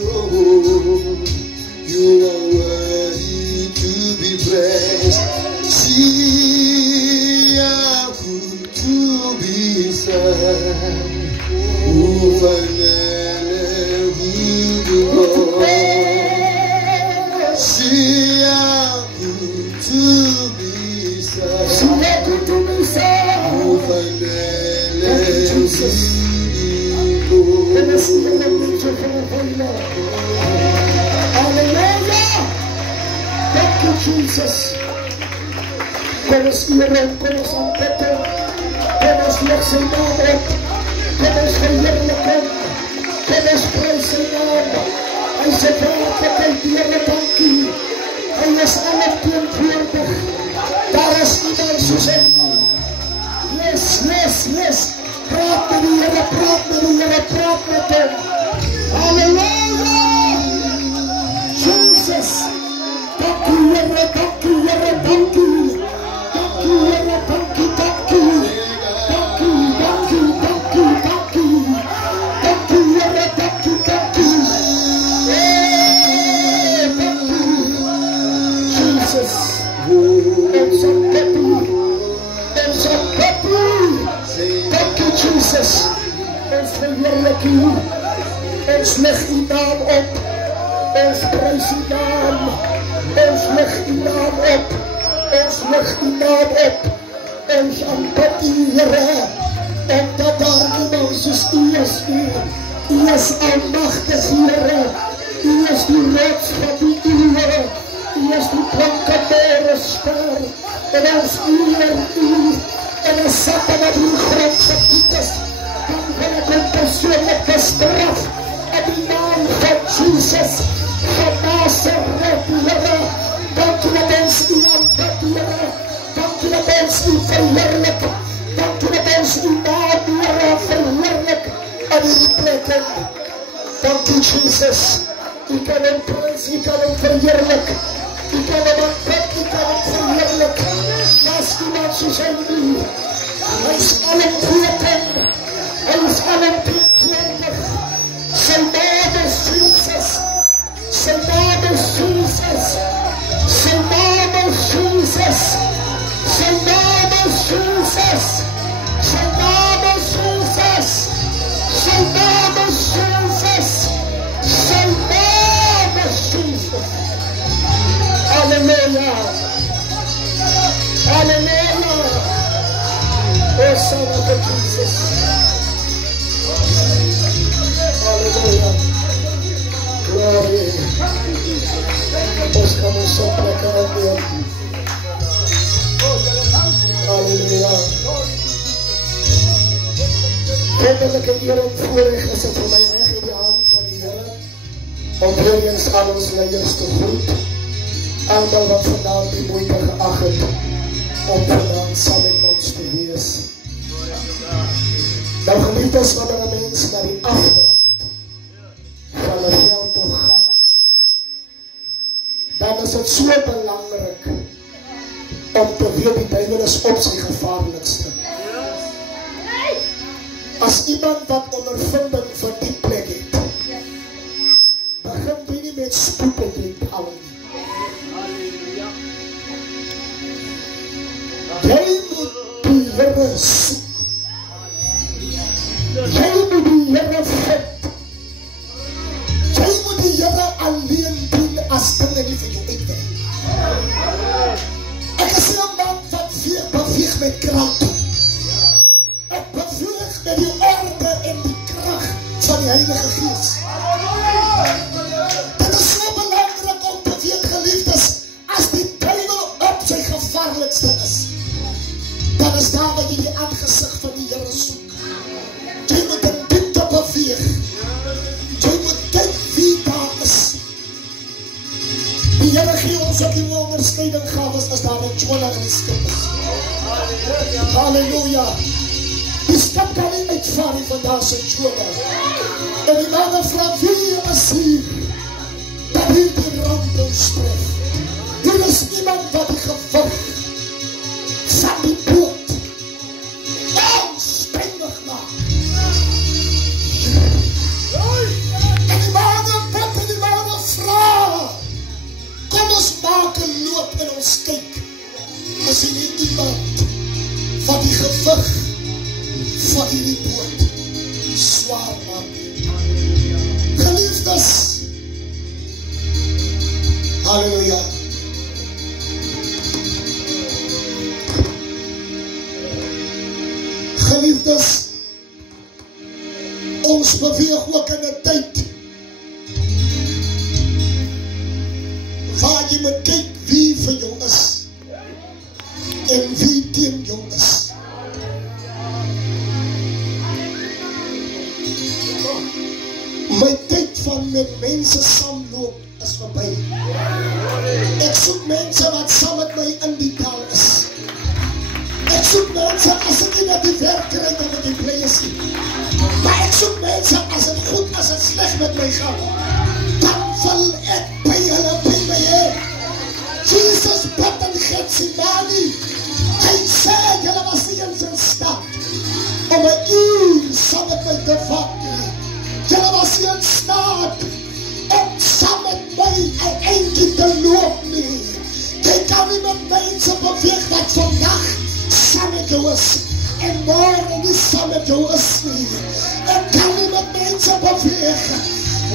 Lord, you are worthy to be praised. See how good to be served. See how good to be served. Thank you, Jesus. Kom ons eer hem, kom ons aanbid hem, kom ons lig sy naam op, kom ons verheerlik hem, kom ons prys sy naam. Hy is werklikheid, Here, dankie. Hy is alomteenwoordig. Daar is niemand soos hy nie. Yes. Praat met die Here, praat met hom. Halleluja! Jesus! Dankie, Here, dankie, Here, dankie. Dankie, Here, dankie, dankie. Dankie, Here, dankie, dankie. Jesus! Ons aanbid U. Dankie, Jesus. Ons verheerlik U. Ons lig U naam op. Ons prys U naam. Ons lig U naam op. Ons lig U naam op. Ons aanbid U, Here. Omdat daar niemand soos U is nie. U is almagtig, Here. U is die rots van die eeuwe. U is die blanke morgenster. En ons eer U. En ons satte wat U grond gebied is. Dan wil ek een persoonlijke straf. In die naam van Jesus. Van Nazareth, Here. Dankie dat ons U aanbid, Here. Dankie dat ons U verheerlik. Dankie dat ons U naam, Here, verheerlik. En U plek. Dankie, Jesus. U kan hem prys, U kan hem verheerlik. U kan hem aanbid, U kan hem verheerlik. Daar is niemand soos hy nie. Hy is alomwetend. Hy is alomteenwoordig. Sy naam is Jesus. Sy naam is Jesus. Sy naam is Jesus. Sy naam is Jesus. Sy naam is Jesus. Sy naam is Jesus. Sy naam is Jesus. Halleluja. Halleluja. Oh, son of Jesus. Halleluja. Glory. Ons kan ons plek aanneem. Halleluja. Wonderlijke eer en voorrecht is het vir my reg in die hand van die Here. Om weer eens aan ons leiers te groet. Almal wat vandaan die moeite geag het om vandaan saam met ons te wees. Nou geliefdes, wanneer 'n mens na die afdraand van 'n veld toe gaan, dan is het so belangrik om te weet die duiwel is op sy gevaarlikste. As iemand wat ondervinding van die plek het, begin jy nie met spoed en drempel nie. Jy moet die Here soek. Jy moet die Here vind. Jy moet die Here alleen doen as dinge nie vir jou uitwerk. Ek is 'n man wat beweeg met krag. Ek beweeg met die orde en die krag van die Heilige Gees. Dit is so belangrik om te weet, geliefdes, as die duiwel op sy gevaarlikste is, dan is daar wat jy die aangesig van die Here soek. Jy moet in diepte beweeg. Jy moet kyk wie daar is. Die Here gee ons ook die onderskeiding gawes as daar 'n Jonah in die skip is. Halleluja. Die skip kan nie uitvaar nie, want daar is 'n Jonah. En die manne vra, wie is hier? Dat hier die ramp ons tref. Hier is iemand wat die gewig van die boot onstuimig maak. En die manne bid Geliefdes. Halleluja. Geliefdes, ons beweeg ook in 'n tyd waar jy moet kyk wie vir jou is en wie teen jou is. My tyd van met mense saamloop is verby. Ek soek mense wat saam met my in die taal is. Ek soek mense as ek nie net die werk kry dat ek die play is nie. Maar ek soek mense as het goed, as het sleg met my gaan. Dan val ek by hulle by my heen. Jesus bid in Getsemane. Hy sê, julle was nie eens in staat om 'n uur saam met my te vat nie. Julle was nie in staat om saam met my 'n eindjie te loop nie. Jy kan nie met mense beweeg wat vandag saam met jou is en môre nie saam met jou is nie. Ek kan nie met mense beweeg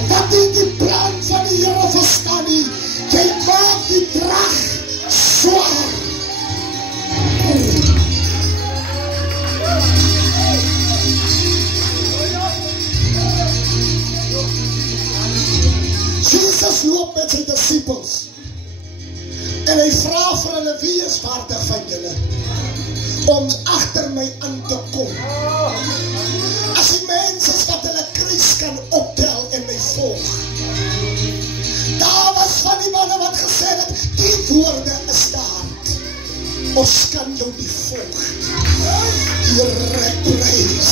wat nie die plan van die Here verstaan nie. Jy maak die drag swaar. Jesus loop met sy disciples en hy vra vir hulle, wie is waardig van julle om agter my aan te kom? As die mense wat hulle kruis kan optel en my volg. Daar was van die manne wat gesê het, die woorde is daar. Ons kan jou nie volg. Jy rek prijs.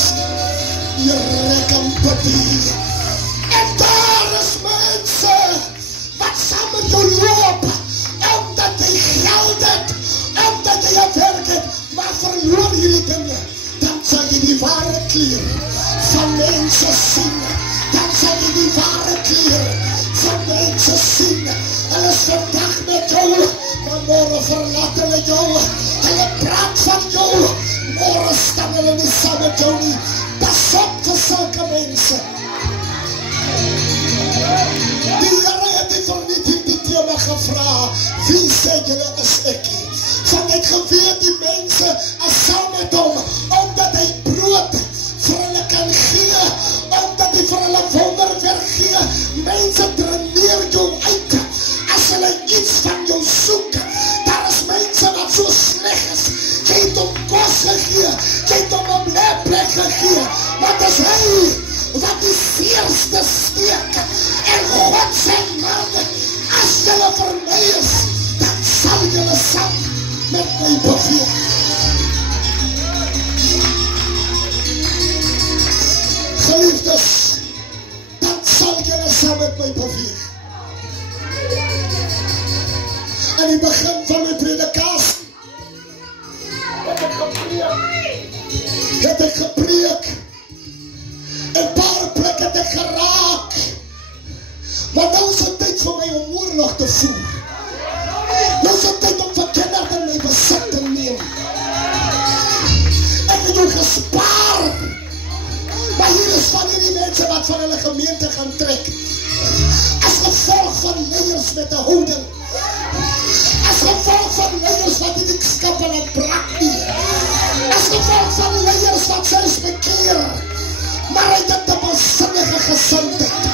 Jy rek empathie. En daar is mense wat saam met jou loop, omdat jy geld het, omdat jy werk het, maar verloor hierdie dinge, dan sal jy die ware kleur van mense sien. Dan sal jy die ware kleur van mense sien. Hulle is vandag met jou, maar môre verlaat hulle jou. Hulle praat van jou, môre staan hulle nie saam met jou nie. Pas op vir sulke mense. Die Here het die vernietig die thema gevra, wie sê julle is ek nie? Want hy het geweet die mense is saam met hom, omdat hy brood vir hulle kan gee, omdat hy vir hulle wonderwerk gee. Mense draineer jou uit, as hulle iets van jou soek. Daar is mense wat so sleg is, jy het hom kos gegee, jy het hom 'n plek gegee, maar dit is hy wat die seerste steek. En God sê, man, as julle vir my is, dan sal julle saam met my beweeg. Geliefdes, dan sal julle saam met my beweeg. In die begin van my predikasie het ek gepreek. En paar plekke het ek geraak. Maar nou is het tyd vir my om oorlog te voer. Nou is het tyd om vir kinders in my besit te neem. Ek het jou gespaar. Maar hier is van die mense wat van hulle gemeente gaan trek. As gevolg van leiers met 'n houding. As gevolg van leiers wat die skap en het brak nie. As gevolg van leiers wat selfs bekeer. Maar hy het 'n besinnige gesindheid.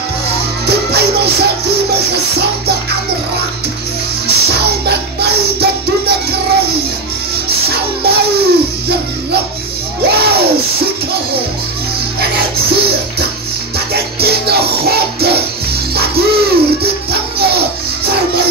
Die Bybel sê, wie my gesinde aanraak, sal met my te doen kry. Sal my gerip. Wow, seker. En ek weet, dat ek ken God, dat hier die dinge vir my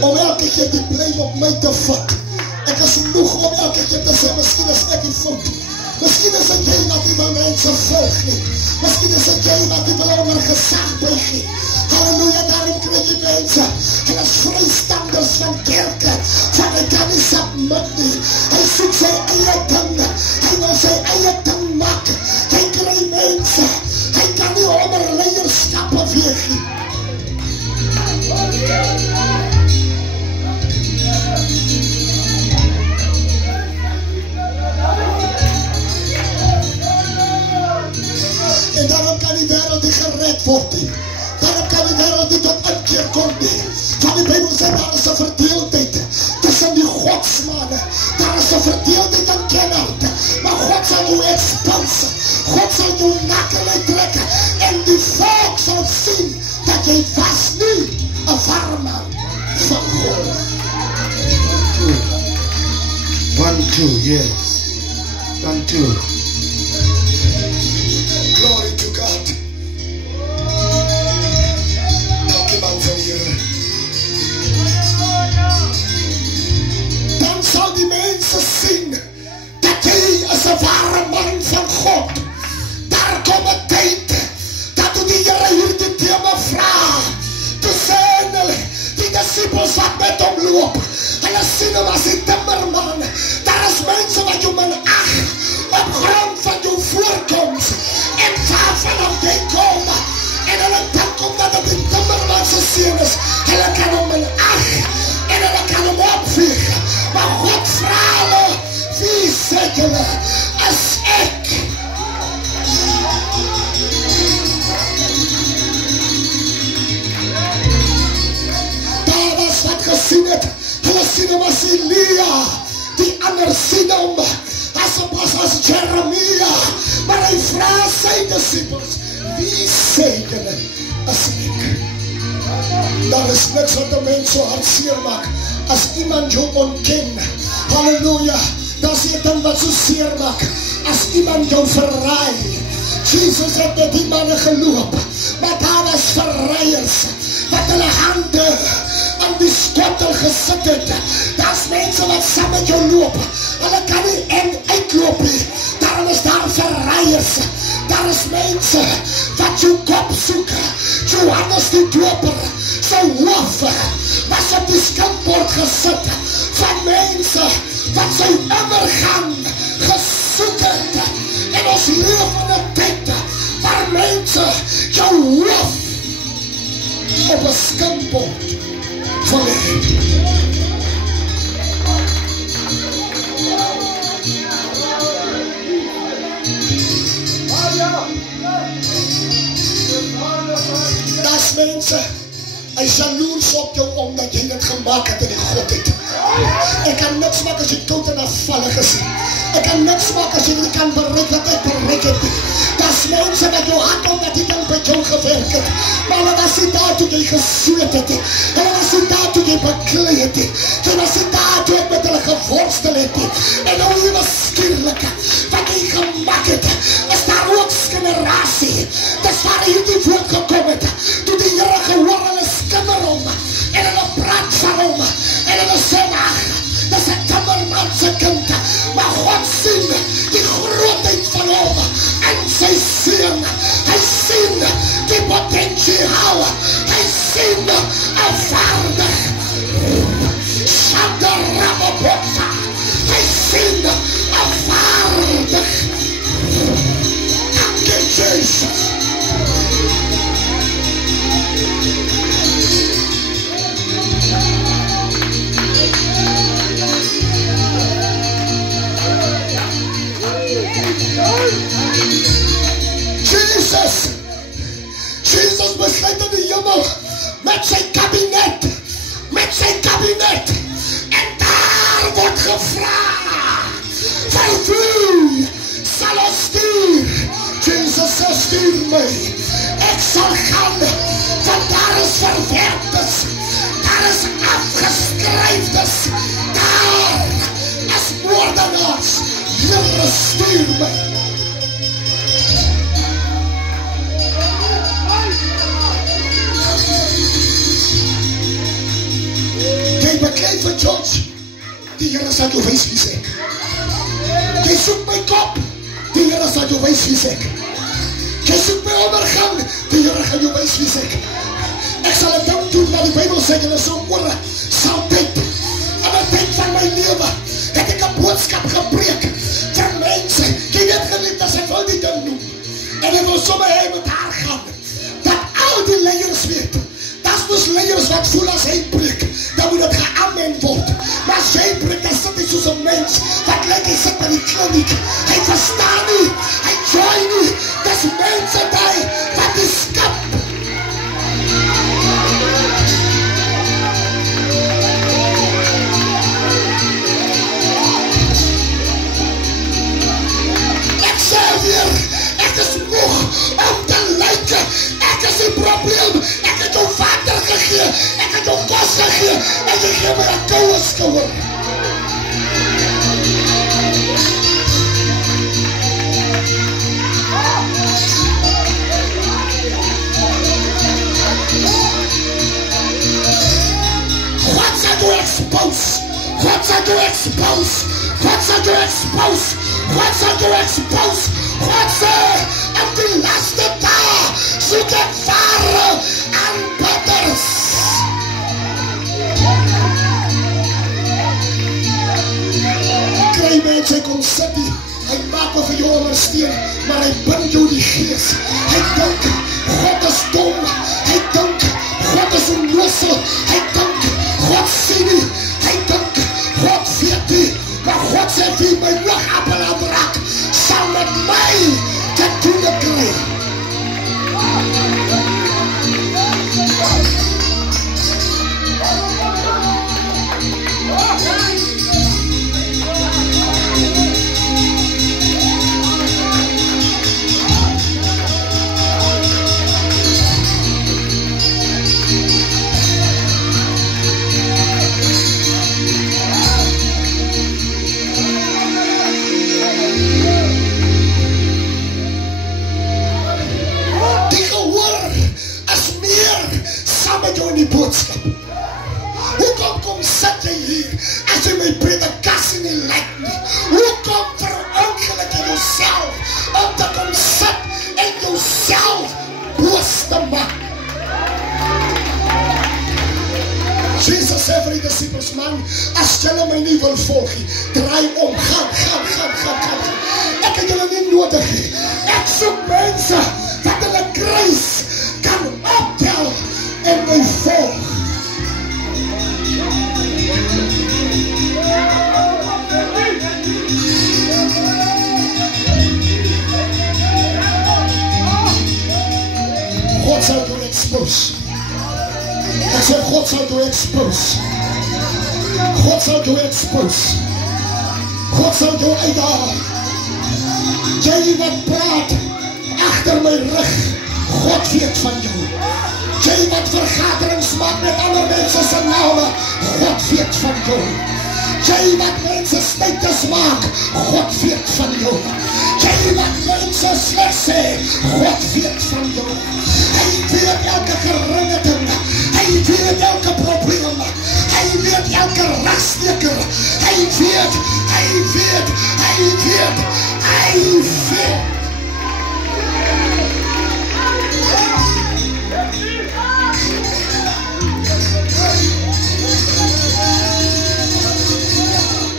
om elke keer die blame op my te vat. Ek is moeg om elke keer te sê, miskien is ek die fout. Miskien is dit jy wat nie my mense volg nie. Miskien is dit jy wat nie wil onder gesag buig nie. Halleluja, daarom kry jy mense. En as vrystanders van kerke, van hy kan nie submit nie. Hy soek sy eie ding. Hy wil sy eie ding maak. Hy kry mense. Hy kan nie onder leierskap beweeg nie. En daarom kan die wêreld nie gered word nie. Daarom kan die wêreld nie tot inkeer kom nie. Want die Bybel sê daar is 'n verdeeldheid tussen die godsmane. Daar is 'n verdeeldheid in kenners. Maar God sal jou expose. God sal jou nakkelik trek. En die volk sal sien dat jy was nie 'n farmer van God. 1, 2, yes. 1, 2. Glory to God. Dankie man van die Here. Dan sal die mense sien dat jy is 'n ware man van God. Daar kom 'n tyd dat toe die Here hierdie tema vra, toe sê hulle, die disippels wat met hom loop, hulle sien hom as 'n timmerman. Daar is mense wat jou minag op grond van jou voorkoms en waarvan jy kom. En hulle dink omdat dit die timmerman se seun is, hulle kan hom minag en hulle kan hom opveeg. Maar God vra hulle, wie sê julle is ek? Daar was wat gesien het, hulle sien hom as Elia, die ander sien hom as Jeremia, maar hy vra sy disippels, wie sê julle is ek? Daar is niks wat 'n mens so hartseer maak as iemand jou ontken. Halleluja, daar is 'n ding wat so seer maak as iemand jou verraai. Jesus het met die manne geloop, maar daar was verraaiers wat hulle hande aan die skottel gesit het. Daar's mense wat saam met jou loop, hulle kan nie uitloop nie. Daarom is daar verraaiers. Daar is mense wat jou kop soek. Johannes die Doper, sy hoof was op die skildbord gesit van mense wat sy ondergang gesoek het. En ons leef in 'n tyd waar mense jou hoof op 'n skildbord van lê. Daar's mense, hy jaloers op jou omdat jy dit gemaak het in die godheid. Ek kan niks maak as jy koud en afvallig is. Ek kan niks maak as jy nie kan bereik wat ek bereik het. Daar's mense wat jou haat omdat jy dan by jou gewerk het. Maar hulle was nie daar toe jy gesweet het. Hulle was nie daar toe jy beklei het. Hulle was nie daar toe ek met hulle geworstel het. En nou jy was skierlik wat jy gemaak het. Is daar ook generasie. Dis waar hierdie woord gekom het. Toe die Here gehoor hulle skimmer hom. En hulle praat van hom. En hulle sê maar, dis 'n timmerman se kind. Maar God sien die grootheid van hom en sy seun. Hy sien die potensiaal. Hy sien 'n vaardig. Shadarabota. Hy sien 'n vaardig. Dankie Jesus. Jesus besluit in die hemel met sy kabinet. En daar word gevra, vir wie sal ons stuur? Jesus sê, stuur my. Ek sal gaan, want daar is verwerptes, daar is afgeskryfdes, daar is moordenaars. Here, stuur my. die Here sal jou wys wie ek. Jy soek my kop, die Here sal jou wys wie ek. Jy soek my ondergang, die Here gaan jou wys wie ek. Ek sal 'n ding doen wat die Bybel sê, julle sal oor sal tyd. In 'n tyd van my lewe het ek 'n boodskap gepreek vir mense. Jy weet geliefdes, ek wil die ding doen. En ek wil sommer hê met haar gaan. Dat al die leiers weet. Dat is dus leiers wat voel as hy preek. Dan moet het geamen word. Maar as jy preek, dan sit hy soos 'n mens. Wat lyk hy sit by die kliniek. Hy verstaan nie. Hy joy nie. Dis mense daar wat die skip. Ek sê weer, ek is moeg om te lyk. Ek is die probleem. Ek het jou water gegee. Ek het jou kos gegee. En jy gee my 'n koue skouer. God sal jou expose. God sal jou expose. God sal jou expose. God sal jou expose. God sê, op die laaste dae soek ek ware aanbidders. Kry mense kom sit hier. Hy maak of hy jou ondersteun, maar hy bind jou die gees. Hy dink, God is dom. Hy dink, God is onnoosel. Hy dink, God sien nie. Hy dink, God weet nie. Maar God sê, wie my oogappel aanraak, sal met my te doen kry. Die boodskap. Hoekom kom sit jy hier as jy my predikasie nie lyk nie? Hoekom verongeluk jy jouself om te kom sit en jouself boos te maak? Jesus sê vir die disciples, man, as julle my nie wil volg nie, draai om, gaan. Ek het julle nie nodig nie. Ek soek mense wat hulle kruis kan optel en my volg. God sal jou expose. Ek sê God sal jou expose. God sal jou expose. God sal jou uitdaag. Jy wat praat agter my rug, God weet van jou. Jy wat vergaderings maak met ander mense se name, God weet van jou. Jy wat mense status maak, God weet van jou. Jy wat mense sleg sê, God weet van jou. Hy weet elke geringe ding. Hy weet elke probleem. Hy weet elke rassteker. Hy weet.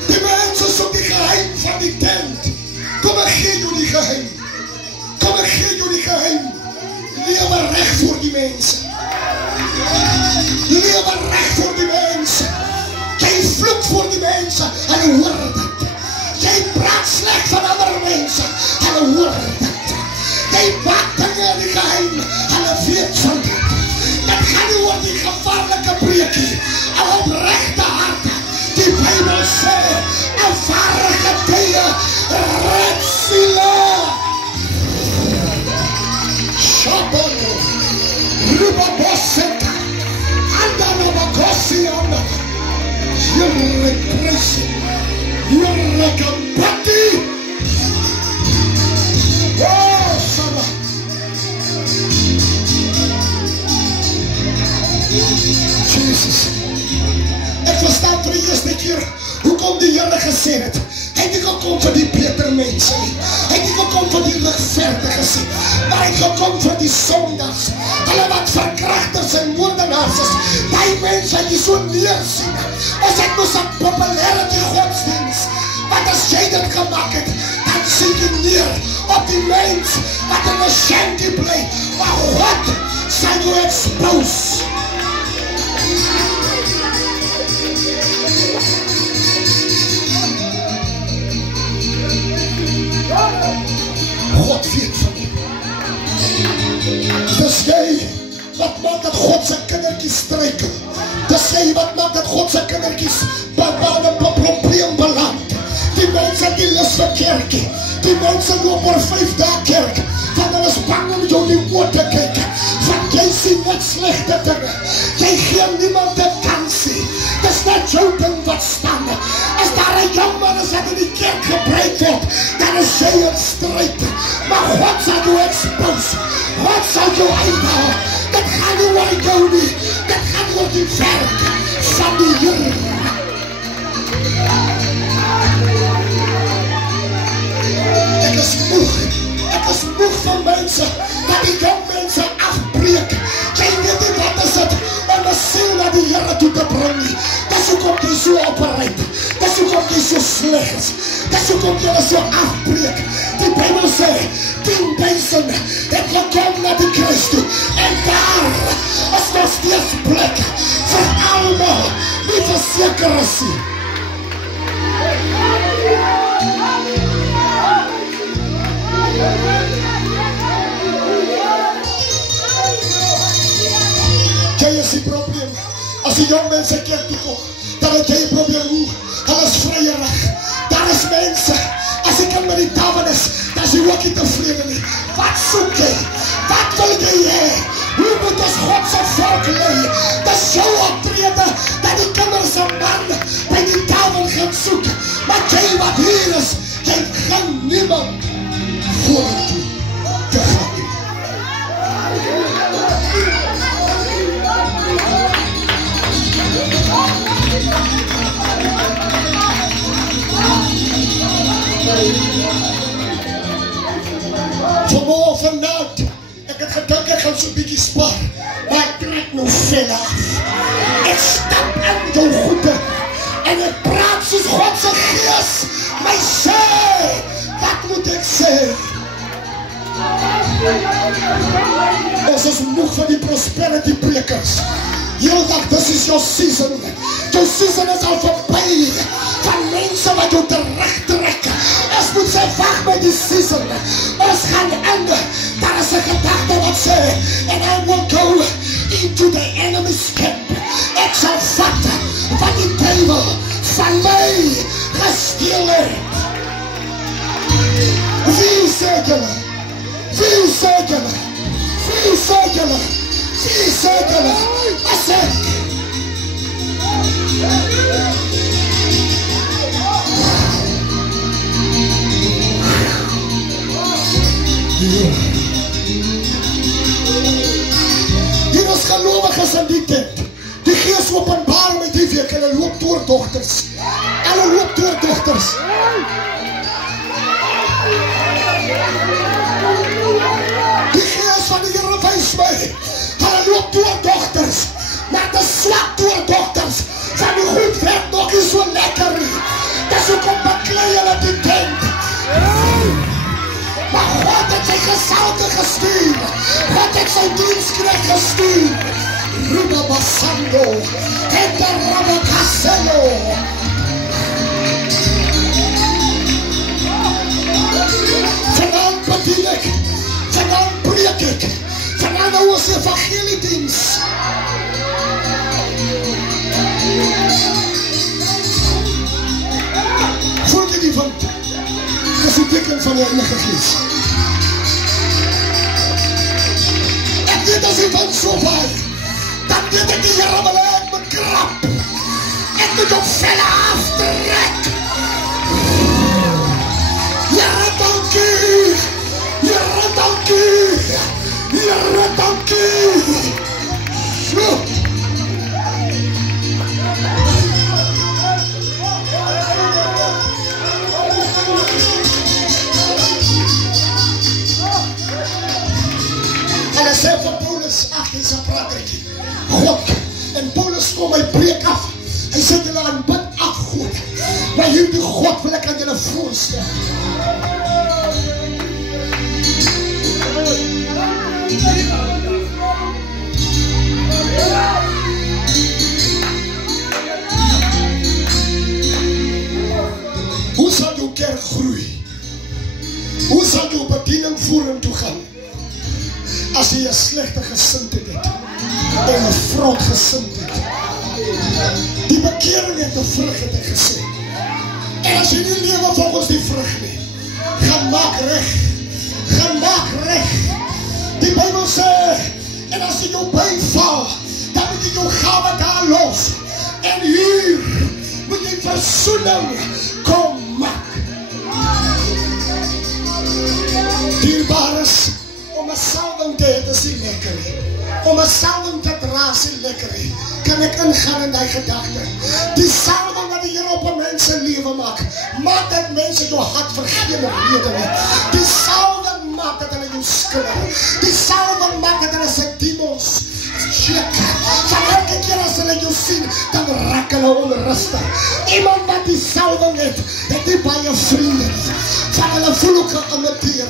Die mense soek die geheim van die tent. Kom ek gee jou die geheim. Lewe reg voor die mense. Lewe reg voor die mense. Jy vloek voor die mense. Hulle hoor dit. Jy praat sleg van ander mense. Hulle hoor dit. Jy maak dinge in die geheim. Hulle weet van dit. Dit gaan nie oor die gevaarlike preekie. 'n opregte hart. Die Bybel sê, 'n ware getuie red siele. Shabono, Rubaboseka, Andanabakossiana, You're crazy, you're like a body. Oh, Sama. Jesus. Ek verstaan vir die eerste keer, hoekom die gesê het, hy het nie gekom vir die beter mense nie, hy het nie gekom vir die regverdiges nie, maar hy het gekom vir die sondags, hulle wat verkragters en moordenaars is, die mense wat jy so neersien, as ek moes aan popularity godsdienst, want as jy dit gemaak het, dan sien jy neer op die mens wat in 'n shanty bly, maar God sal jou expose. God weet van jou. Dis jy wat maak dat God sy kindertjies struikel. Dis jy wat maak dat God sy kindertjies in 'n probleem beland. Die mense die lus vir kerkie. Die mense loop oor 5 dae kerk. Want hulle is bang om jou die oor te kyk. Want jy sien net slegte dinge. Jy gee niemand 'n kansie. Dis net jou ding wat staan. As daar 'n jong man is wat in die kerk gebruik word, dan is jy in stryd. Maar God sal jou expose. God sal jou uithaal. Dit gaan nie oor jou nie. Dit gaan oor die werk van die Here. Ek is moeg van mense dat die jong mense afbreek. Jy weet nie wat is het om 'n siel na die Here toe te bring nie. Dis hoekom jy so operate. Dis hoekom jy so sleg is. Dis hoekom jy so afbreek. Die Bybel sê 10.000 het gekom na die kruis toe. En daar is nog steeds plek vir almal wie verseker is. Jy is die probleem. As die jong mense kerk toe kom, dan het jy die probleem hoe. Hulle is vryerig. Daar is mense. As ek in met die tafel is, dan is jy ook nie tevrede nie. Wat soek jy? Wat wil jy hê? Hoe moet ons God se volk lei? Dis jou optrede dat die kinders en man by die tafel gaan soek. Maar jy wat hier is, jy gaan niemand vorentoe te gaan. Vanavond, ek het gedink ek gaan so 'n bietjie spaar, maar ek trek nou veel af. Ek stap in jou goede en ek praat soos God se Gees my sê. Wat moet ek sê? Ons is moeg van die prosperity prekers. Heel dag, dis is jou season. Jou season is al verby. Van mense wat jou terugtrek. Ons moet sê, wacht met die season. Ons gaan in. Daar is 'n gedagte wat sê, and I will go into the enemy's camp. Ek sal vat wat die duivel van my gesteel het. Wie sê julle? Wie sê julle? Wie sê julle? Wie sê julle? As ek hier is gelowiges in die tent. Die Gees openbaar met die week en hulle loop doordochters. Hulle loop doordochters. Die Gees van die Here wys my. Hulle loop doordochters. Maar die swak doordochters van die goed werk nog nie so lekker nie. Dis hoekom beklei hulle die tent. Maar God het sy gesalte gestuur. God het sy dienstknecht gestuur. Ruba Basando. Heta Rabakaselo. Vanavond bedien ek. Vanavond preek ek. Vanavond ons evangeliedienst. Voel jy die wind? Dis die teken van die Heilige Gees. Ek weet as die wind so waai, dan weet ek die Here wil ek moet krap. Ek moet op velle aftrek. Here, dankie. Here, dankie. Here, dankie. So. Hy sê julle aanbid afgode. Maar hierdie God wil ek aan julle voorstel. Hoe sal jou kerk groei? Hoe sal jou bediening vorentoe gaan? As jy 'n slegte gesindheid het en 'n vrot gesindheid. Die bekering het 'n vrug, het hy gesê. En as jy nie lewe volgens die vrug nie, gaan maak reg. Gaan maak reg. Die Bybel sê, en as jy jou been val, dan moet jy jou gawe daar los. En hier moet jy versoening kom maak. Dierbares, om 'n salwing te hê, is nie lekker nie. Om 'n salwing te dra is nie lekker nie. Kan ek ingaan in die gedagte? Die salwing wat die Here op 'n mens se lewe maak, maak dat mense jou hart vergeet en rede nie. Die salwing maak dat hulle jou skiller. Die salwing maak dat hulle sy demons shake. Van elke keer as hulle jou sien, dan raak hulle onrustig. Iemand wat die salwing het nie baie vriende nie. Van hulle voel ook geïmiteer.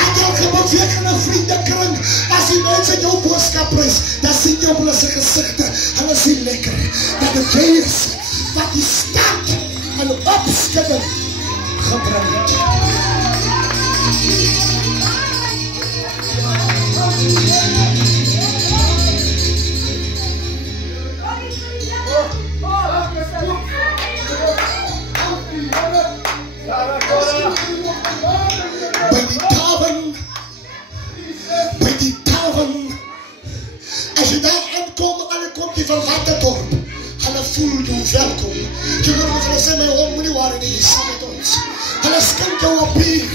En jy beweeg in 'n vriendekring, as die mense jou boodskap prys, dan sien jy op hulle se gesigte, hulle sien lekker, dat dit jy is, wat die stad en opskudding gebring het. By die tavern, as jy daar aankom, hulle kom die van Waterdorp, hulle voel jou welkom. Jy hoor wat hulle sê, my hond moet nie waar nie, jy sê met ons. Hulle skink jou op bier,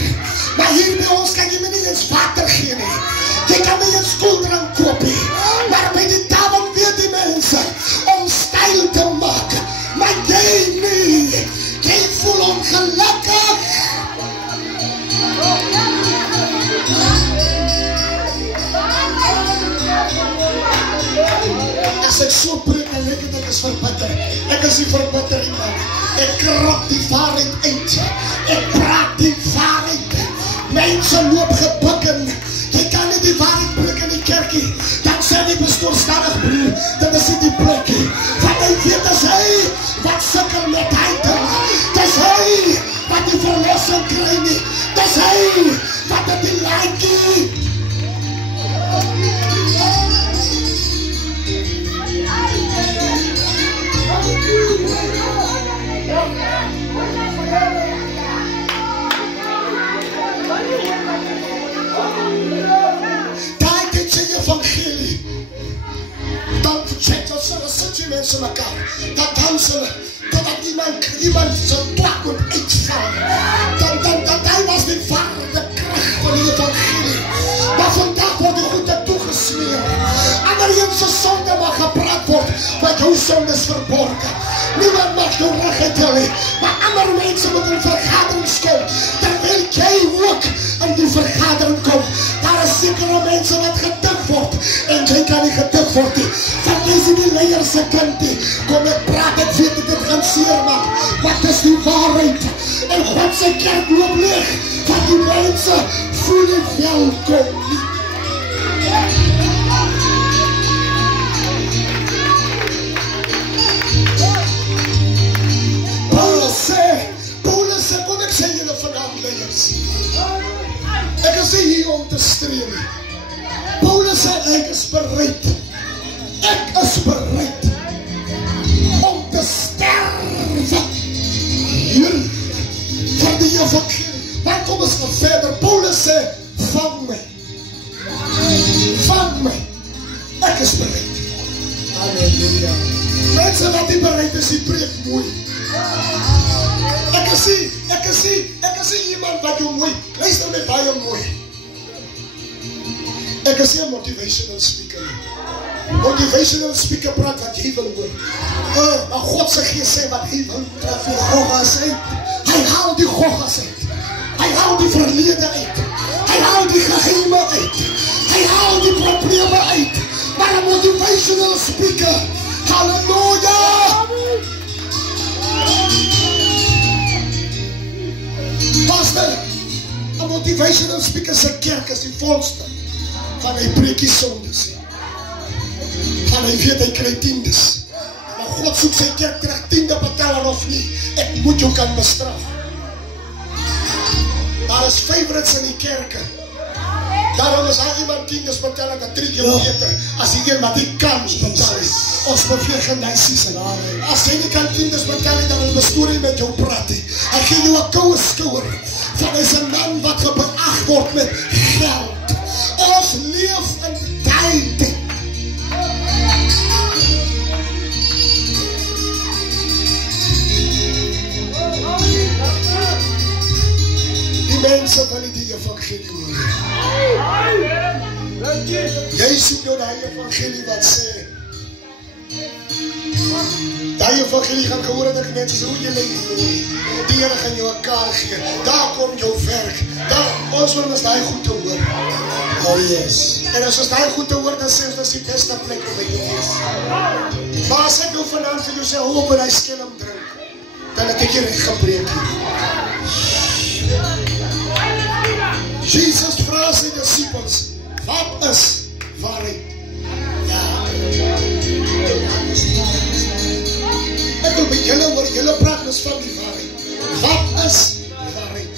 maar hier by ons kan jy my nie eens water gee nie. Jy kan my eens koeldrank koop nie, maar by die tavern weet die mense om styl te maak, maar jy nie. Jy voel ongelukkig. As ek so preek en ek is verbitter. Ek is nie verbitter iemand. Ek krap die waarheid uit. Ek praat die waarheid. Mense loop gebukken. Jy kan nie die waarheid preek in die kerkie. Dan sê die pastoor stadig broer, dit is nie die plekkie. Want hy weet is hy wat sukkel met hy te. Dis hy wat die verlossing kry nie. Dis hy wat het die laakie. Daai dit sê evangelie. Dan check ons so sit jy mense mekaar. Dan dans hulle totdat iemand so plak moet uitval. Dan daai was die ware krag van die evangelie. Maar vandag word die goede toegesmeer. Ander se sonde mag gepraat word, want jou sonde is verborgen. Niemand mag jou reg uittel nie. Maar ander mense moet in vergaderings kom, terwyl jy ook in die vergadering kom. Daar is sekere mense wat gedik word, en jy kan nie gedik word nie. Want jy is nie die leier se kind nie. Kom ek praat, ek weet dit gaan seermaak, maar dit is die waarheid. En God se kerk loop leeg, want die mense voel nie welkom nie. Paulus sê, kom ek sê julle vanavond leiers. Ek is nie hier om te streel nie. Paulus sê, ek is bereid om te sterwe hier vir die evangelie. Maar kom ons gaan verder. Paulus sê, vang my, ek is bereid. Halleluja. Mense wat nie bereid is, die preek mooi. Ek is nie iemand wat jou mooi, luister my baie mooi. Ek is nie 'n motivational speaker. Motivational speaker praat wat jy wil hoor. Maar God se gees sê wat hy wil. Hy haal die goggas uit. Hy haal die verlede uit. Hy haal die geheime uit. Hy haal die probleme uit. Maar 'n motivational speaker, halleluja, Die Vision and Speakers se kerk is die volste van hy breek die sondes. Van hy weet hy kry tiendes. Maar God soek sy kerk terug, tiende betaler of nie. Ek moet jou kan bestraf. Daar is favorites in die kerke. Daarom is daar iemand tiendes betaler, dat 3 keer beter, as die een wat die kan betaal. Ons beweeg in die season. As jy nie kan tiendes betaal, dan wil bestoor hy met jou praat. Hy gee jou 'n koue skouer, van hy is 'n man wat gebeag word met geld. Ons leef in tyd. Die mense van die evangelie hoor. Jy soek nou die evangelie wat sê, die evangelie gaan gehoor dat ek mense so hoe jy leef, die Here gaan jou 'n kar gee, daar kom jou werk, daar, ons wil ons die goed te hoor. Oh yes. En as ons die goed te hoor, dan sê ons, dat is die beste plek om by jou is. Maar as ek nou vanavond vir jou sê, hoop en hy skelm drink, dan het ek hier recht gepreek. Jesus vra sy disciples, wat is waarheid? Ja. Ek wil met julle oor, julle praat ons van die waarheid. Wat is waarheid?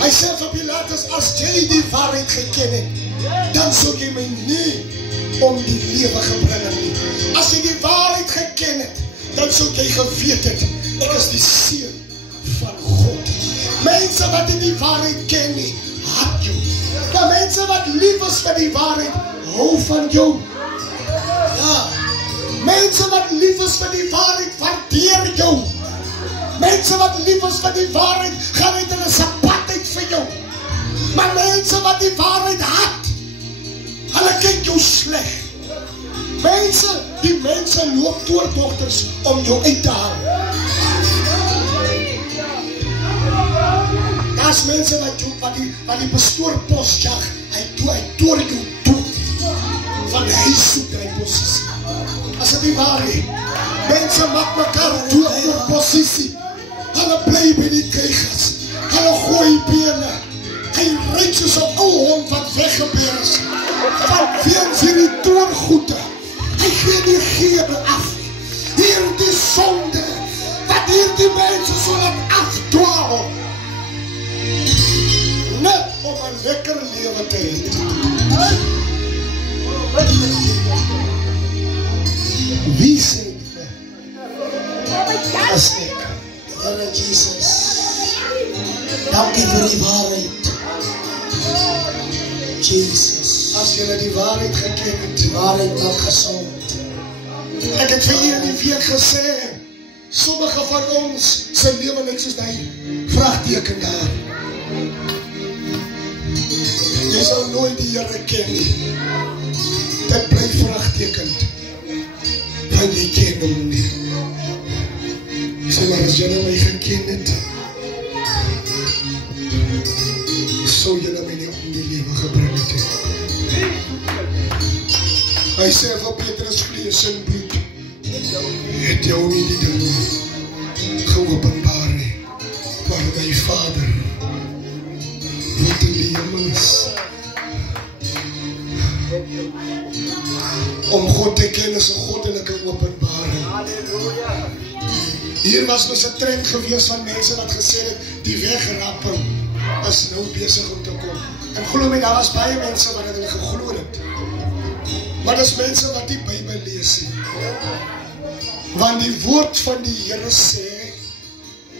Hy sê vir Pilatus, as jy die waarheid geken het, dan sou jy my nie om die lewe gebring nie. As jy die waarheid geken het, dan sou jy geweet het, ek is die seun van God. Mense wat in die waarheid ken nie, haat jou. Maar mense wat lief is vir die waarheid, hou van jou. Ja. Mense wat lief is vir die waarheid, waardeer jou. Mense wat lief is vir die waarheid, gaan uit hulle se pad uit vir jou. Maar mense wat die waarheid haat, hulle kyk jou sleg. Die mense loop toordogters om jou uit te haal. Daar's mense wat die pastoor pos jag, hy toor jou toe, van hy soek die posisie. As dit nie waar nie, mense maak mekaar toe op posisie, hulle bly by die krijgers, hulle gooi bene, hy ryk soos 'n ou hond wat weggebeer is, van weens hierdie toorgoede, hy gee die gebe af, hier die sonde, wat hier die mense so laat afdwaal, net om 'n lekker lewe te hê. Wie sê dit? As ek. Here Jesus, dankie vir die waarheid. Jesus, as jy die waarheid geken het, die waarheid maak gesond. Ek het vir hier in die week gesê, sommige van ons se lewe lyk soos die vraagteken daar. Jy sal nooit die Here ken nie. Dit bly vraagtekend. Want jy ken hom nie. Sê maar as jy my geken het, sou jy my nie om die lewe gebring het. Hy sê vir Petrus, vlees en bloed het jou nie die dinge geopenbaar nie, maar my Vader wat in die hemel is. Om God te ken is 'n goddelike openbaring. Hier was dus 'n trend gewees van mense wat gesê het, die wegrapping is nou besig om te kom. En glo my, daar was baie mense wat het geglo het. Maar dis mense wat die Bybel lees nie. Want die woord van die Here sê,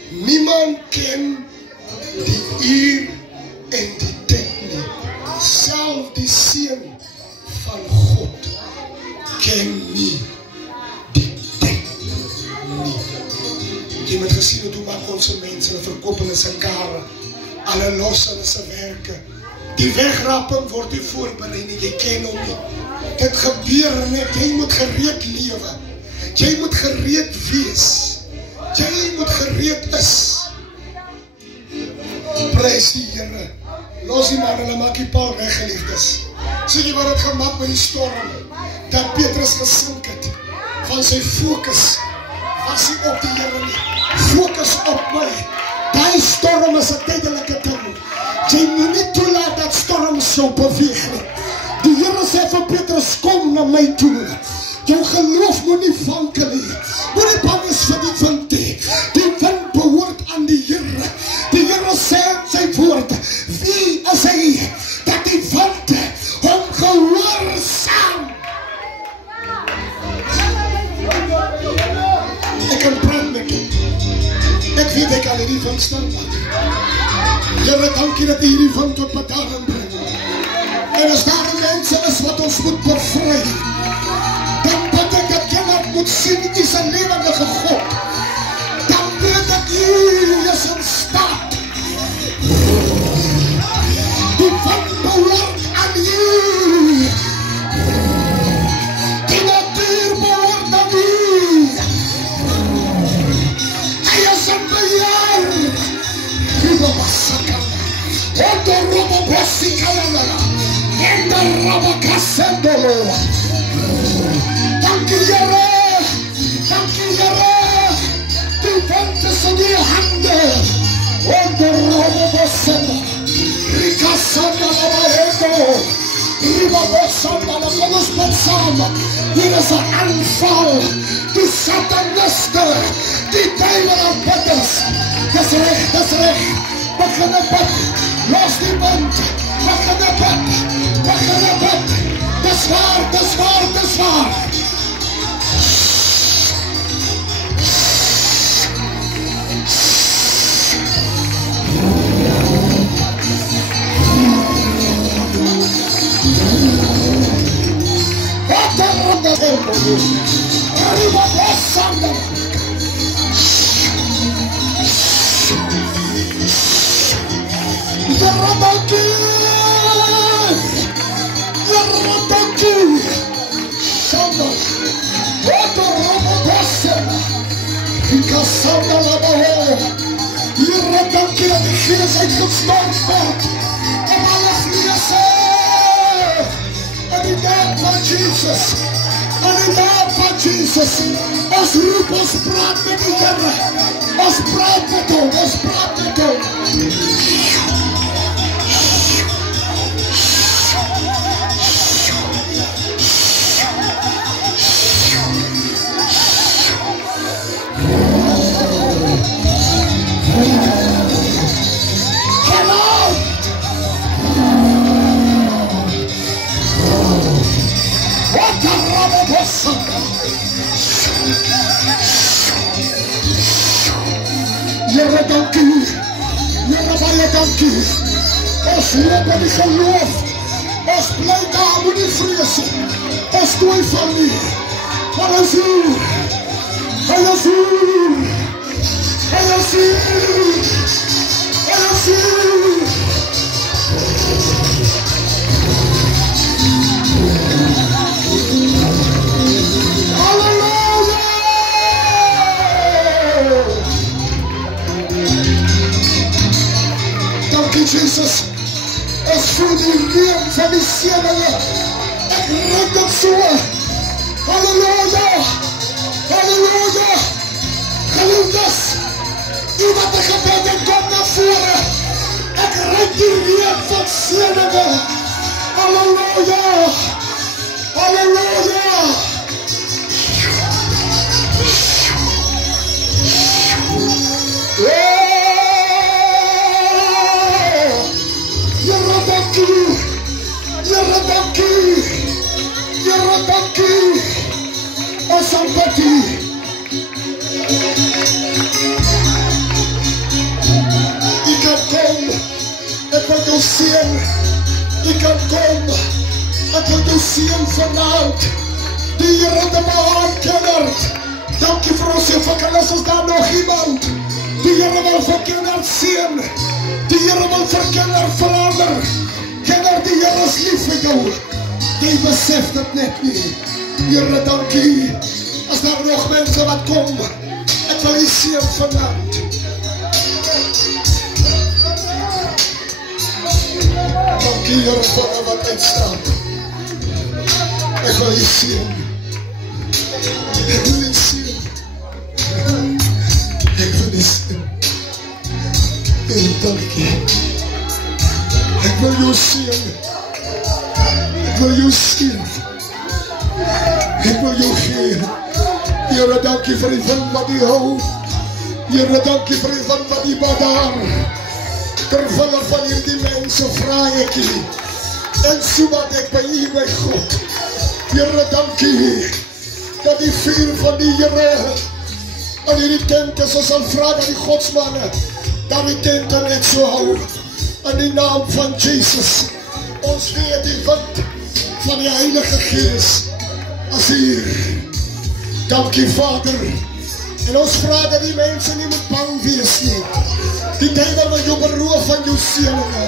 niemand ken die uur en die tyd nie. Self die Seun van God ken nie die tyd nie. Jy moet gesien het hoe maak ons mense, hulle verkoop hulle se kare, hulle los hulle se werke. Die wegrapping word nie voorberei nie, jy ken hom nie. Dit gebeur net, jy moet gereed lewe. Jy moet gereed wees. Jy moet gereed is. Prys die Here. Los die man, hulle maak die paal weg, geliefdes. Sê jy wat het gemaak met die storm? Dat Petrus gesink het. Van sy fokus was nie op die Here nie. Fokus op my. Die storm is 'n tydelike ding. Jy moet nie toelaat dat storms jou beweeg nie. Die Here sê vir Petrus, kom na my toe. Jou geloof moet nie wankel nie. Moet nie bang is vir die wind nie. Die wind behoort aan die Here. Die Here sê in sy woord, wie is hy dat die wind hom gehoorsaam? Ek kan praat met hom. Ek weet ek kan hierdie wind stil maak. Here, dankie dat hierdie wind tot bedaring bring. En as daar mense is wat ons moet bevry, dan bid ek dat Kenneth moet sien, U is 'n lewendige God. Dan weet ek U is in staat. Die wind behoort aan U. Die natuur behoort aan U. Hy is in beheer. Lieve Masaka, Oto Robo Bossikalala, Enda Rabakasendolo. Dankie Here, dankie Here, die wind is in die hande. Oto Robo Bossenda, Rikasanda Labaendo, Riba Bossanda, kom ons bid samen. Hier is 'n aanval, die sataniste, die duiwelaanbidders. Dis reg, begin 'n bid, los die wind, begin 'n bid, dis waar. Arriba Bossanda. Yarabaki, Shanda, Oto Robo Bossenda, Ikasanda Labaho, Yarabaki, dat die gees uitgestort word, om alles neer te sê, in die naam van Jesus. In die naam van Jesus, ons roep, ons praat met die Here, ons praat met hom. Here, dankie. Here, baie dankie. Ons loop in die geloof. Ons bly daar, moet nie vrees nie. Ons twyfel nie. Hy is hier. Jesus, ons voel die reën van die seëninge. Ek ruik dit so. Halleluja. Geliefdes, u wat ek gebed het, kom na vore. Ek ruik die reën van seëninge. Halleluja. Here, dankie. Ons aanbid U. U kan kom, ek wil jou seën. U kan kom, ek wil jou seën vanaand. Die Here te behaag, Kenneth. Dankie vir ons evangelis, is daar nog iemand? Die Here wil vir Kenneth seën. Die Here wil vir Kenneth verander. Kenneth, die Here is lief vir jou. Jy besef dit net nie. Here, dankie. As daar nog mense wat kom, ek wil U seën vanaand. Dankie, Here, vir wat uitstaan. Ek wil U seën. Ek wil U seën. Dankie. Ek wil jou seën. Ek wil jou seën. Ek wil jou gee. Here, dankie vir die wind wat die hou. Here, dankie vir die wind wat die badaar. Terwille van hierdie mense vraag ek U. En so wat ek by U my God. Here, dankie dat die vuur van die Here aan hierdie tent is. Ons sal vraag aan die godsmanne dat die tent net so hou. In die naam van Jesus. Ons weet die wind van die Heilige Gees as hier. Dankie Vader. En ons vraag dat die mense nie moet bang wees nie. Die duivel wil jou beroof van jou seëninge.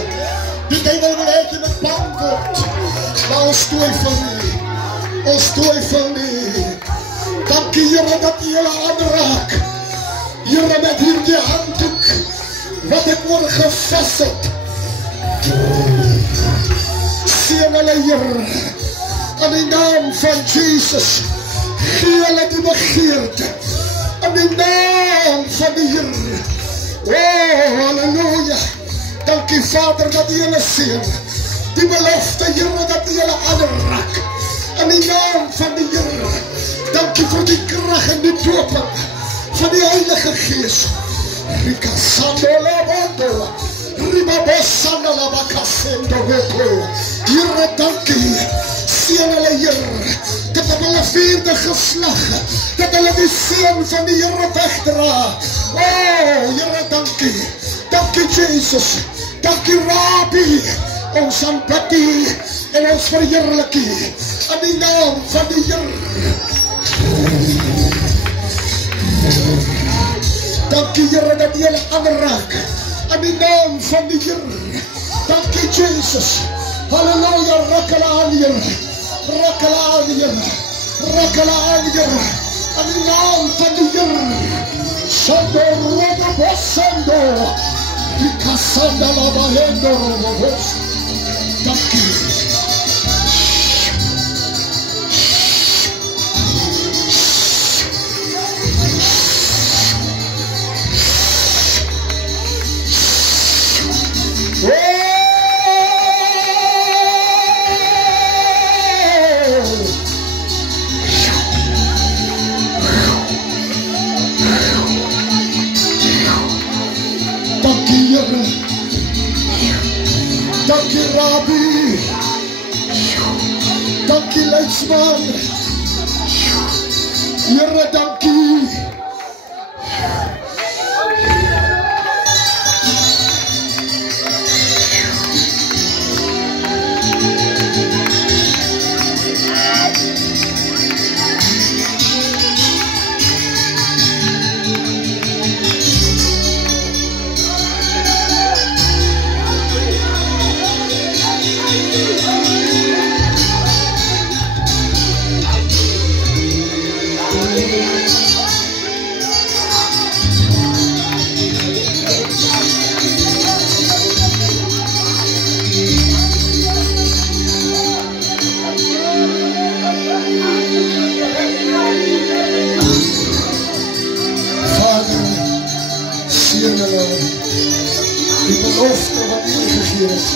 Die duivel wil hê jy moet bang word. Maar ons twyfel nie. Ons twyfel nie. Dankie Here dat U julle aanraak. Here, met hierdie handdoek wat ek oorgevas het. Seën hulle Here. In die naam van Jesus. Gee hulle die begeerte. In die naam van die Here. Oh, halleluja. Dankie Vader dat U hulle seën. Die belofte Here dat U hulle aanraak. In die naam van die Here. Dankie vir die krag en die doping van die Heilige Gees. Rika Sandola Bando. Ribabosanda la bakasendo weko. Here, dankie. Seën hulle Here. Dat hulle vierde geslag. Dat hulle die seën van die Here wegdra. Oh, Here, dankie. Dankie Jesus. Dankie Rabbi. Ons aanbid U en ons verheerlik U. In die naam van die Here. Dankie Here dat U hulle aanraak. In die naam van die Here. Dankie Jesus. Halleluja. Raak hulle aan Here. Raak hulle aan Here. Raak hulle aan Here. In die naam van die Here. Sando roda bossando. Ricasanda la valendo robos. Dankie. Dankie Rabbi. Dankie Leidsman. Here, dankie. Die belofte wat U gegee het.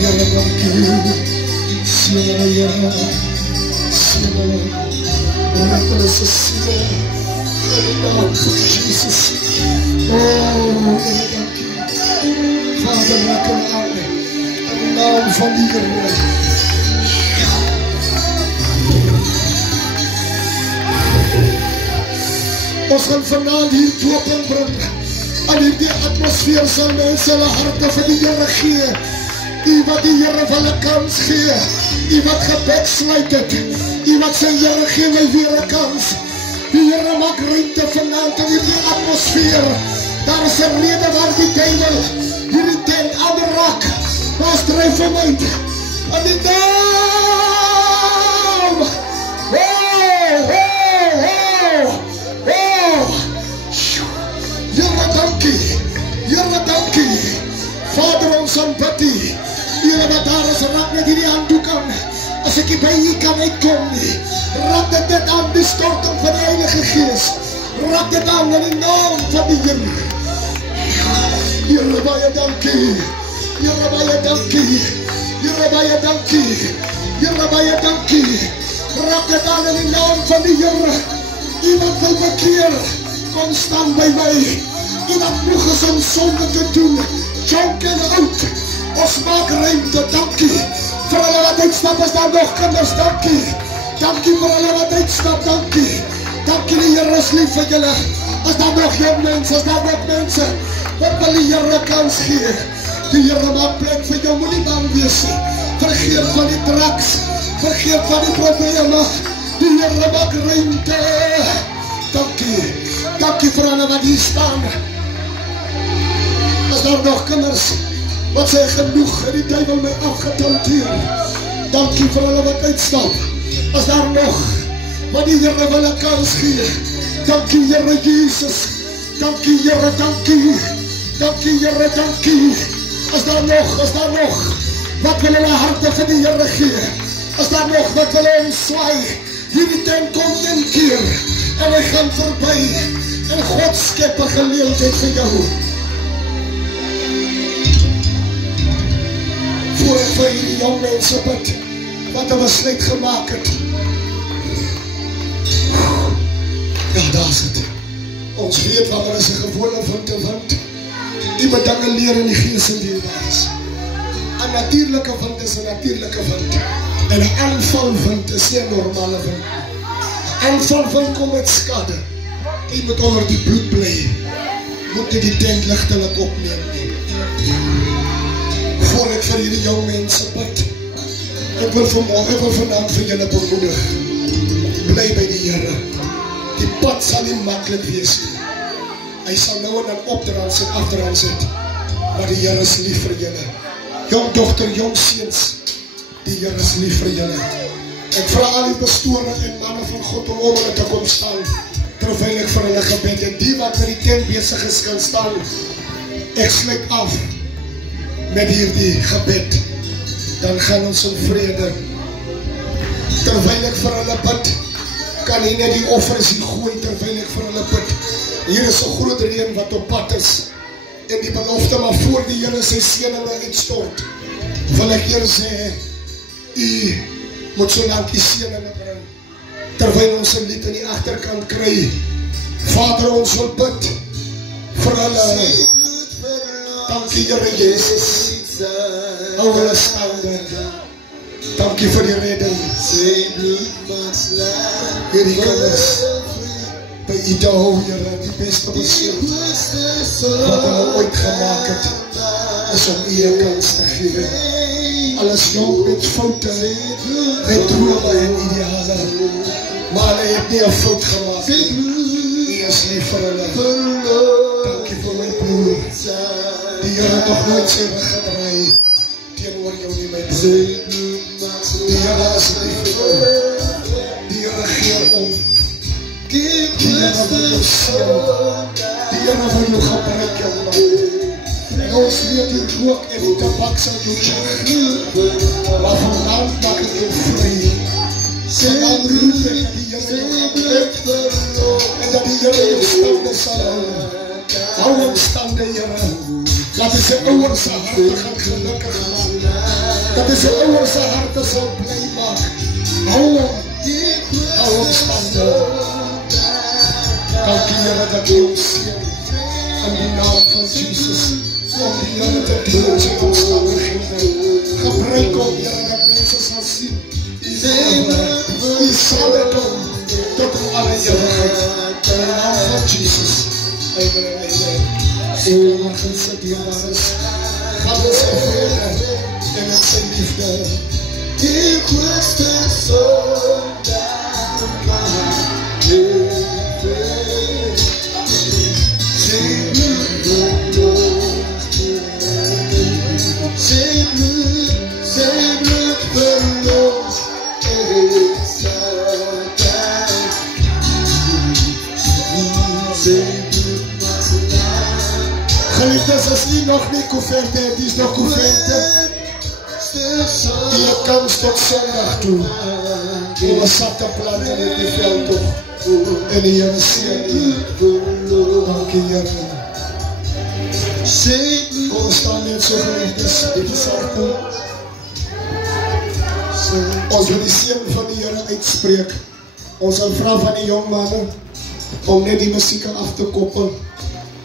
Here, dankie. Seën hulle Here. Seën hulle. Laat hulle se seën. In die naam van Jesus. Oh, dankie. Vader, laat hulle aan. In die naam van die Here. Ons gaan vanavond hier doping bring. Aan hierdie atmosfeer sal mense hulle harte vir die Here gee. U wat die Here van hulle kans gee. U wat gebed sluit het. U wat sy Here gee my weer 'n kans. Die Here maak ruimte vanavond in hierdie atmosfeer. Daar is 'n rede waar die duivel hierdie tent aanraak. Ons dryf hom uit. In die naam. Here, dankie. Vader, ons aanbid U. Here wat daar is, raak net hierdie handdoek aan. As ek nie by U kan uitkom nie, raak dit net aan die storting van die Heilige Gees. Raak dit aan in die naam van die Here. Here baie dankie. Here baie dankie. Here baie dankie. Here baie dankie. Raak dit aan in die naam van die Here. Iemand wil bekeer. Kom staan by my. Iemand moeg is om sonde te doen. Jonk en oud. Ons maak ruimte. Dankie. Vir hulle wat uitstap, is daar nog kinders. Dankie. Dankie vir hulle wat uitstap. Dankie. Dankie, die Here is lief vir julle. As daar nog jong mense, as daar nog mense, wat wil die Here kans gee? Die Here maak plek vir jou, moet nie bang wees nie. Vergeet van die draks, vergeet van die probleme. Die Here maak ruimte. Dankie, dankie vir hulle wat hier staan. As daar nog kinders, wat sê genoeg, en die duivel my afgetanteer. Dankie vir hulle wat uitstap. As daar nog, wat die Here wil 'n kans gee. Dankie Here Jesus. Dankie Here, dankie. Dankie Here, dankie. As daar nog, wat wil hulle harte vir die Here gee? As daar nog, wat wil hulle swaai? Hierdie tent kom een keer, en hy gaan verby, en God skep 'n geleentheid vir jou. Voor ek vir hierdie jong mense bid, wat 'n besluit gemaak het. Ja, daar is het. Ons weet wat er is 'n gewone wind te wind. Die bedinge leer in die gees en die is. 'n natuurlike wind is 'n natuurlike wind. En 'n aanvalwind is nie 'n normale wind. 'n aanvalwind kom met skade. Jy moet onder die bloed bly. Moet nie die tent ligtelik opneem nie. Voor ek vir hierdie jong mense bid, ek wil vanavond vir julle bemoedig. Bly by die Here. Die pad sal nie maklik wees nie. Hy sal nou en dan opdraans en afdraans het. Maar die Here is lief vir julle. Jong dogter, jong seuns, die Here is lief vir julle. Ek vra al die pastore en manne van God om hulle te kom staan, terwyl ek vir hulle gebed, en die wat met die tent besig is kan staan. Ek sluit af met hierdie gebed. Dan gaan ons in vrede. Terwyl ek vir hulle bid, kan hy net die offers hier gooi terwyl ek vir hulle bid. Hier is 'n groot reën wat op pad is. En die belofte maar voor die Here sy seëninge uitstort. Wil ek eers sê, u moet so lank die seëninge bring. Terwyl ons 'n lied in die agterkant kry. Vader, ons wil bid vir hulle. Dankie Here Jesus. Hou hulle staande. Dankie vir die redding. Hierdie kinders by u te hou, Here, die beste besluit wat hulle ooit gemaak het, is om u 'n kans te gee. Alles jong met foute, met drome en ideale, maar hulle het nie 'n fout gemaak. U is lief vir hulle. Dankie vir my broer. Die Here het nog nooit sy rug gedraai teenoor jou nie, my broer. Die Here is lief vir jou. Die Here gee om. Die Here wil jou seën. Die Here wil jou gebruik, jou man. En ons weet die rook en die tabak sal jou check. Maar vanavond maak ek jou vry. Vanavond roep ek die Here jou gebruik. En dat die Here jou stande sal hou. Hou hem stande, Here. Laat hy sy ouers sy harte gaan gelukkig maak. Dat hy sy ouers sy harte sal bly maak. Hou hem stande. Dankie Here dat jy ons seën. In die naam van Jesus. Om die Here te doen sy omstandighede. Gebruik om Here dat mense sal sien. U sal dit doen tot in alle ewigheid. In die naam van Jesus. Amen en amen. En morgen sit hier waar is. Gaan ons sy vrede en met sy liefde. Die grootste sondaar maak liefde. Sy bloed verlos. Ek sal daar. Geliefdes, as u nog nie koeverte het, die is nog koeverte. Die kans tot Sondag toe. Om 'n satte plant in die veld toe. En die Here seën u. Dankie Here. Satan. Kom ons staan net so geliefdes, bietjie sag toe. Ons wil die seën van die Here uitspreek. Ons wil vra van die jong manne om net die musiek af te koppel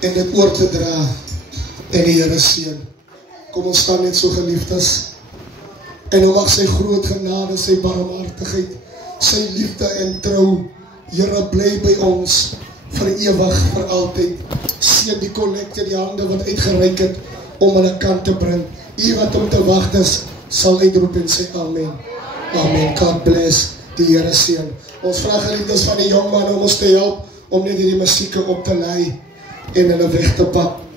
en dit oor te dra en die Here seën. Kom ons staan net so geliefdes. En nou mag sy groot genade, sy barmhartigheid, sy liefde en trou, Here bly by ons vir ewig, vir altyd. Seën die kollekte, die hande wat uitgereik het om aan 'n kant te bring. U wat om te wag is, sal uitroep en sê amen. Amen. God bless. Die Here seën. Ons vra geliefdes van die jong manne om ons te help om net hierdie musieke op te lei en hulle weg te pak.